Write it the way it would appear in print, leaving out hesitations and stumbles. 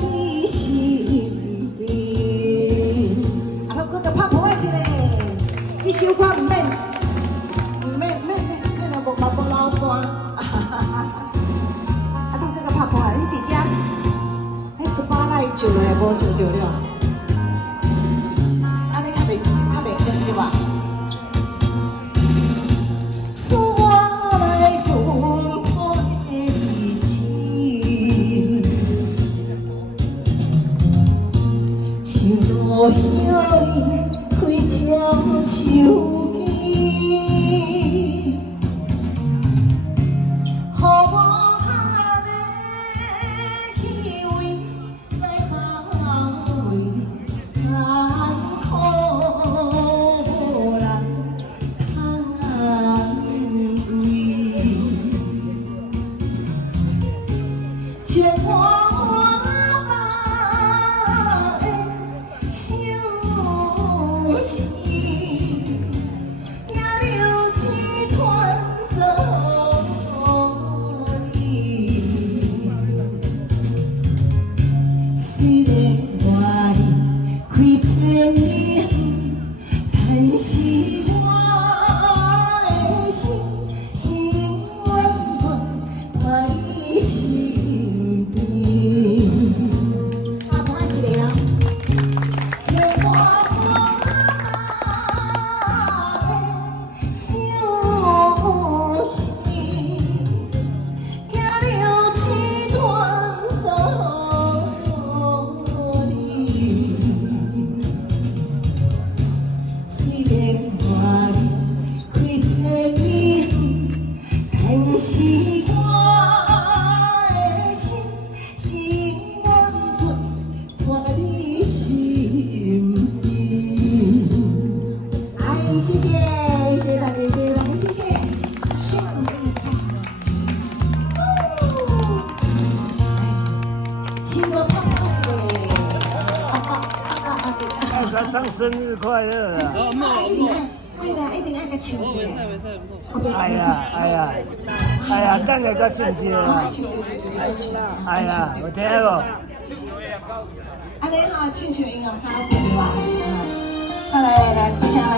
你身边。啊，我搁个拍婆一个，这首歌唔免了，无嘛无老单。啊，咱搁个拍婆啊，你伫遮，迄18就来无就着了。安尼较袂紧对吧？路乡里开鸟手机，予我下的气味来安慰，艰苦无人安慰，情我。小心，也留一团锁你。虽然我离开千里远，但是我的心永远在你身边。啊，同俺一个人。是我的心永远在你身边。哎，谢谢大姐，谢谢大姐，谢谢，上一下。请我拍拍一个，唱生日快乐！一定爱个唱一个。哎呀，等下再唱一个。哎呀，有听无？安尼哈，唱音乐卡拉 OK 对吧？好，来，接下来。